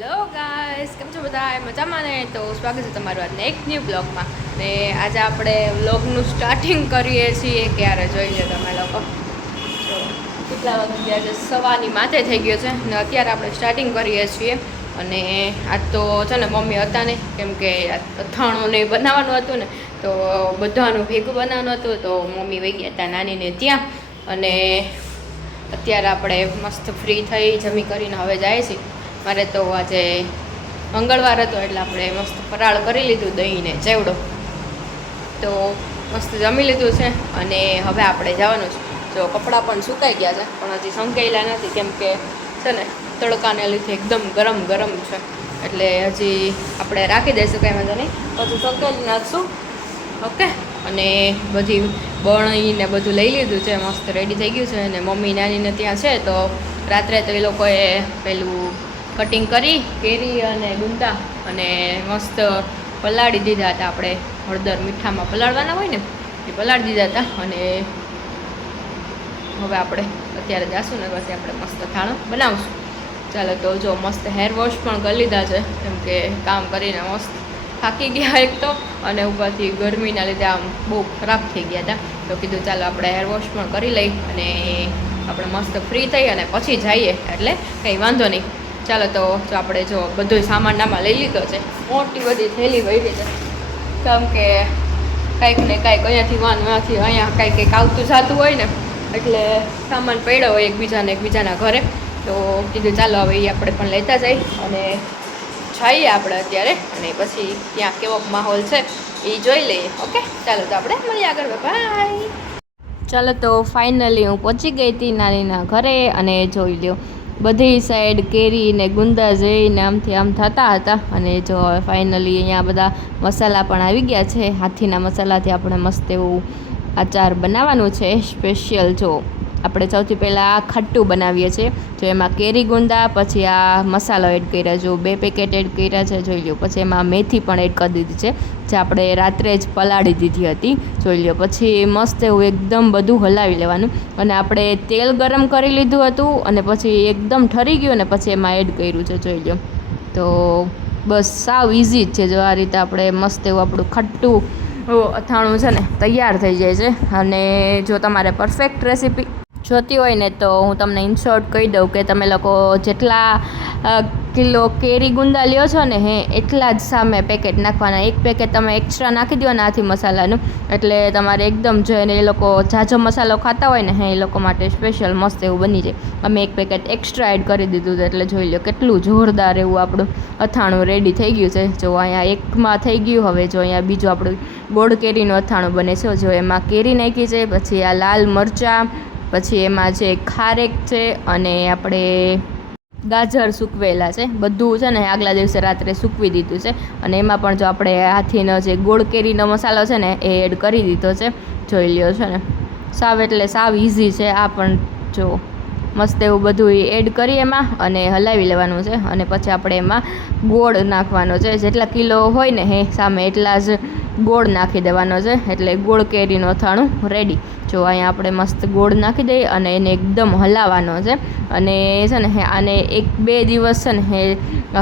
Hello guys, કેમ છો બધા? મજામાં ને? તો સ્વાગત છે તમારું આજના એક ન્યૂ બ્લોગમાં. ને આજે આપણે બ્લોગનું સ્ટાર્ટિંગ કરીએ છીએ. ક્યારે જોઈ લે તમે લોકો, તો કેટલા વાગે ગયા છે? સવાની માથે થઈ ગયો છે ને અત્યારે આપણે સ્ટાર્ટિંગ કરીએ છીએ. અને આજ તો છે ને મમ્મી હતા ને, કેમ કે અથાણું ને બનાવવાનું હતું ને, તો બધાનું ભેગું બનાવવાનું હતું. તો મમ્મી વહી ગયા હતા નાનીને ત્યાં, અને અત્યારે આપણે મસ્ત ફ્રી થઈ જમી કરીને હવે જાય છીએ. મારે તો આજે મંગળવાર હતો એટલે આપણે મસ્ત ફરાળ કરી લીધું, દહીં ને ચેવડો. તો મસ્ત જમી લીધું છે અને હવે આપણે જવાનું છે. જો કપડાં પણ સુકાઈ ગયા છે, પણ હજી સંકેલા નથી, કેમ કે છે ને તડકાને લીધે એકદમ ગરમ ગરમ છે. એટલે હજી આપણે રાખી દઈશું, કંઈ વાંધો નહીં, પછી સંકેલી નાખશું. ઓકે. અને બધી બણી ને બધું લઈ લીધું છે, મસ્ત રેડી થઈ ગયું છે. અને મમ્મી નાનીને ત્યાં છે, તો રાત્રે તો એ લોકોએ પેલું કટિંગ કરી કેરી અને ગુંદા અને મસ્ત પલાળી દીધા હતા. આપણે હળદર મીઠામાં પલાળવાના હોય ને, એ પલાળી દીધા હતા. અને હવે આપણે અત્યારે જાશું ને પછી આપણે મસ્ત થાળો બનાવશું. ચાલો, તો જો મસ્ત હેર વોશ પણ કરી લીધા છે, કેમ કે કામ કરીને મસ્ત થાકી ગયા એક તો, અને ઉપરથી ગરમીના લીધે આમ બહુ ખરાબ થઈ ગયા હતા. તો કીધું ચાલો આપણે હેર વોશ પણ કરી લઈ અને આપણે મસ્ત ફ્રી થઈ અને પછી જઈએ, એટલે કંઈ વાંધો નહીં. ચાલો, તો જો આપણે જો બધો સામાન આમાં લઈ લીધો છે, મોટી બધી થેલી વહી છે, કેમ કે કાંઈક ને કાંઈક અહીંયાથી વાનવાથી અહીંયા કાંઈક કંઈક આવતું જતું હોય ને, એટલે સામાન પડ્યો હોય એકબીજાના ઘરે. તો કીધું ચાલો હવે એ આપણે પણ લેતા જઈએ અને જઈએ આપણે અત્યારે, અને પછી ત્યાં કેવો માહોલ છે એ જોઈ લઈએ. ઓકે, ચાલો તો આપણે મળીએ આગળ. બાય. ચાલો, તો ફાઇનલી હું પહોંચી ગઈ હતી નાનીના ઘરે, અને જોઈ લ્યો બધી સાઈડ કેરી ને ગુંદા જઈને આમથી આમ થતા હતા. અને જો ફાઇનલી અહીંયા બધા મસાલા પણ આવી ગયા છે. હાથીના મસાલાથી આપણે મસ્ત એવું આચાર બનાવવાનું છે સ્પેશિયલ. જો આપણે સૌથી પહેલાં ખટ્ટું બનાવીએ છીએ, જો એમાં કેરી ગુંદા, પછી આ મસાલો એડ કર્યા, જો 2 પેકેટ એડ કર્યા છે, જોઈ લો. પછી એમાં મેથી પણ એડ કરી દીધી છે, જે આપણે રાત્રે જ પલાળી દીધી હતી, જોઈ લો. પછી મસ્ત એવું એકદમ બધું હલાવી લેવાનું. અને આપણે તેલ ગરમ કરી લીધું હતું, અને પછી એકદમ ઠરી ગયું ને પછી એમાં એડ કર્યું છે, જોઈ લો. તો બસ સાવ ઇઝી જ છે. જો આ રીતે આપણે મસ્ત એવું આપણું ખટ્ટું અથાણું છે ને તૈયાર થઈ જાય છે. અને જો તમારે પરફેક્ટ રેસીપી જોતી હોય ને, તો હું તમને ઇન શોર્ટ કહી દઉં કે તમે લોકો જેટલા કિલો કેરી ગુંદા લ્યો છો ને, એટલા જ સામે પેકેટ નાખવાના. 1 પેકેટ તમે એક્સ્ટ્રા નાખી દો ને આથી મસાલાનું, એટલે તમારે એકદમ જોઈને એ લોકો ઝાઝો મસાલો ખાતા હોય ને, એ લોકો માટે સ્પેશિયલ મસ્ત એવું બની જાય. અમે 1 પેકેટ એક્સ્ટ્રા એડ કરી દીધું હતું, એટલે જોઈ લો કેટલું જોરદાર એવું આપણું અથાણું રેડી થઈ ગયું છે. જો અહીંયા એકમાં થઈ ગયું, હવે જો અહીંયા બીજું આપણું ગોળ કેરીનું અથાણું બને છે. જો એમાં કેરી નાખી છે, પછી આ લાલ મરચાં, પછી એમાં છે ખારેક છે, અને આપણે ગાજર સૂકવેલા છે. બધું છે ને આગલા દિવસે રાત્રે સૂકવી દીધું છે. અને એમાં પણ જો આપણે હાથીનો જે ગોળ કેરીનો મસાલો છે ને, એ એડ કરી દીધો છે, જોઈ લ્યો છે ને. સાવ એટલે સાવ ઇઝી છે આ પણ. જો મસ્ત એવું બધું એડ કરી એમાં, અને હલાવી લેવાનું છે. અને પછી આપણે એમાં ગોળ નાખવાનો છે. જેટલા કિલો હોય ને સામે એટલા જ ગોળ નાખી દેવાનો છે, એટલે ગોળ કેરીનું અથાણું રેડી. જો અહીંયા આપણે મસ્ત ગોળ નાખી દઈએ અને એને એકદમ હલાવવાનો છે. અને છે ને આને 1-2 દિવસ છે ને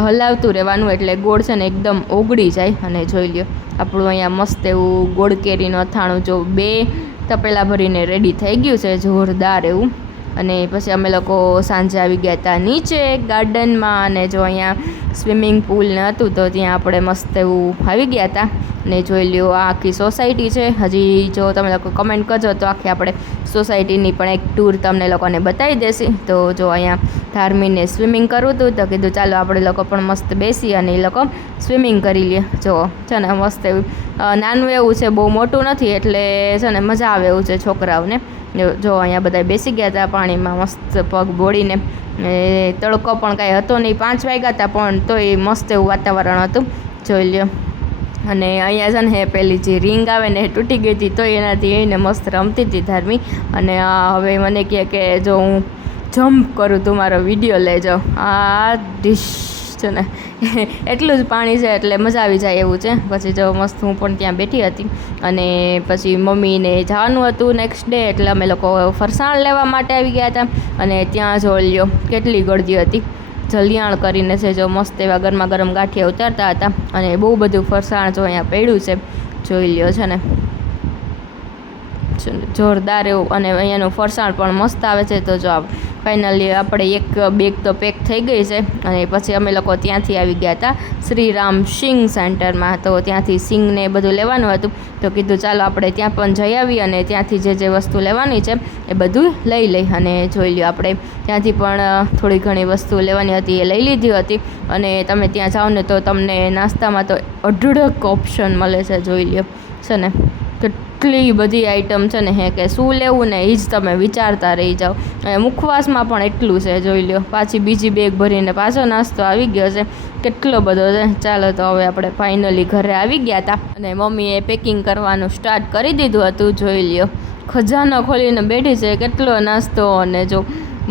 હલાવતું રહેવાનું, એટલે ગોળ છે ને એકદમ ઓગળી જાય. અને જોઈ લ્યો આપણું અહીંયા મસ્ત એવું ગોળ કેરીનું અથાણું જો 2 તપેલા ભરીને રેડી થઈ ગયું છે, જોરદાર એવું. અને પછી અમે લોકો સાંજે આવી ગયા હતા નીચે ગાર્ડનમાં, અને જો અહીંયા સ્વિમિંગ પુલ ને હતું, તો ત્યાં આપણે મસ્ત એવું આવી ગયા હતા. ને જોઈ લ્યો આ આખી સોસાયટી છે. હજી જો તમે લોકો કમેન્ટ કરજો તો આખી આપણે સોસાયટીની પણ એક ટૂર તમને લોકોને બતાવી દેશી. તો જો અહીંયા ધાર્મીને સ્વિમિંગ કરવું હતું, તો કીધું ચાલો આપણે લોકો પણ મસ્ત બેસી અને એ લોકો સ્વિમિંગ કરી લે. જો છે ને મસ્ત એવું નાનું એવું છે, બહુ મોટું નથી, એટલે છે ને મજા આવે એવું છે છોકરાઓને. જો અહીંયા બધા બેસી ગયા હતા પાણીમાં મસ્ત પગ બોળીને. તડકો પણ કાંઈ હતો નહીં, 5 વાગ્યા હતા, પણ તોય મસ્ત એવું વાતાવરણ હતું, જોઈ લ્યો. અને અહીંયા છે ને પેલી જે રિંગ આવે ને એ તૂટી ગઈ હતી, તો એનાથી એને મસ્ત રમતી હતી ધાર્મી. અને હવે મને કહે કે જો હું જમ્પ કરું તું મારો વિડીયો લેજો. આ ડિશ છે ને એટલું જ પાણી છે, એટલે મજા આવી જાય એવું છે. પછી જો મસ્ત હું પણ ત્યાં બેઠી હતી. અને પછી મમ્મીને જવાનું હતું નેક્સ્ટ ડે, એટલે અમે લોકો ફરસાણ લેવા માટે આવી ગયા હતા. અને ત્યાં જો લ્યો કેટલી ગળદી હતી. જલિયાણ કરીને છે જો મસ્ત એવા ગરમા ગરમ ગાંઠિયા ઉતારતા હતા અને બહુ બધું ફરસાણ જો અહીંયા પડ્યું છે જોઈ લ્યો છે ને જોરદાર એવું. અને અહીંયાનું ફરસાણ પણ મસ્ત આવે છે. તો જો ફાઇનલી આપણે એક બેગ તો પેક થઈ ગઈ છે અને પછી અમે લોકો ત્યાંથી આવી ગયા હતા શ્રીરામ સિંગ સેન્ટરમાં. તો ત્યાંથી સિંગને બધું લેવાનું હતું તો કીધું ચાલો આપણે ત્યાં પણ જઈ આવી અને ત્યાંથી જે વસ્તુ લેવાની છે એ બધું લઈ અને જોઈ લ્યો આપણે ત્યાંથી પણ થોડી ઘણી વસ્તુ લેવાની હતી એ લઈ લીધી હતી. અને તમે ત્યાં જાઓ ને તો તમને નાસ્તામાં તો અઢળક ઓપ્શન મળે છે જોઈ લ્યો છે ને કેટલી બધી આઈટમ છે ને હે કે શું લેવું ને એ જ તમે વિચારતા રહી જાઓ. મુખવાસમાં પણ એટલું છે જોઈ લ્યો. પાછી બીજી બેગ ભરીને પાછો નાસ્તો આવી ગયો છે કેટલો બધો છે. ચાલો તો હવે આપણે ફાઇનલી ઘરે આવી ગયા હતા અને મમ્મીએ પેકિંગ કરવાનું સ્ટાર્ટ કરી દીધું હતું જોઈ લ્યો. ખજાનો ખોલીને બેઠી છે કેટલો નાસ્તો અને જો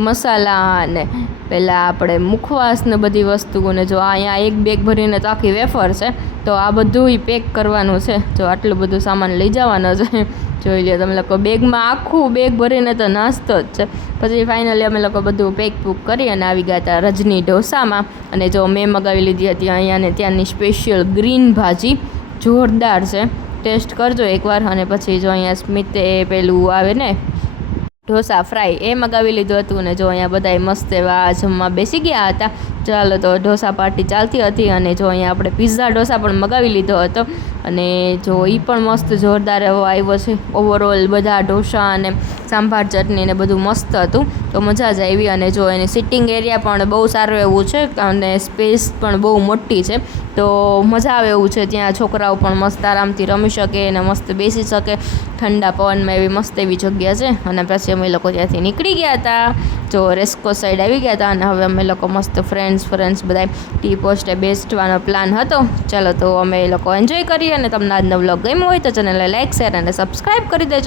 મસાલા અને પહેલાં આપણે મુખવાસ ને બધી વસ્તુઓને જો અહીંયા એક બેગ ભરીને તો આખી વેફર છે તો આ બધું પેક કરવાનું છે. જો આટલું બધું સામાન લઈ જવાનો છે જોઈ લો તમે લોકો. બેગમાં આખું બેગ ભરીને તો નાસ્તો જ છે. પછી ફાઇનલી અમે લોકો બધું પેક પૂક કરી અને આવી ગયા હતા રજની ઢોસામાં. અને જો મેં મગાવી લીધી હતી અહીંયા ને ત્યાંની સ્પેશિયલ ગ્રીન ભાજી જોરદાર છે. ટેસ્ટ કરજો એકવાર. અને પછી જો અહીંયા સ્મિતે પેલું આવે ને ઢોસા ફ્રાય એ મગાવી લીધું હતું. અને જો અહીંયા બધાય મસ્ત એવા જમવા બેસી ગયા હતા. ચાલો તો ઢોસા પાર્ટી ચાલતી હતી અને જો અહીંયા આપણે પિઝા ઢોસા પણ મગાવી લીધો હતો અને જો એ પણ મસ્ત જોરદાર એવો આવ્યો છે. ઓવરઓલ બધા ઢોસા અને સાંભાર ચટણી ને બધું મસ્ત હતું તો મજા જ આવી. અને જો એની સિટિંગ એરિયા પણ બહુ સારું એવું છે અને સ્પેસ પણ બહુ મોટી છે તો મજા આવે એવું છે. ત્યાં છોકરાઓ પણ મસ્ત આરામથી રમી શકે અને મસ્ત બેસી શકે ઠંડા પવનમાં. એવી મસ્ત એવી જગ્યા છે. અને પછી અમે લોકો ત્યાંથી નીકળી ગયા હતા જો રેસ્કો સાઈડ આવી ગયા હતા અને હવે અમે લોકો મસ્ત ફ્રેન્ડ્સ બધા ટી પોસ્ટે બેસવાનો પ્લાન હતો. ચાલો તો અમે લોકો એન્જોય કરીએ અને તમને આજનો વ્લોગ ગમ્યો હોય તો ચેનલને લાઈક શેર અને સબસ્ક્રાઈબ કરી દેજો.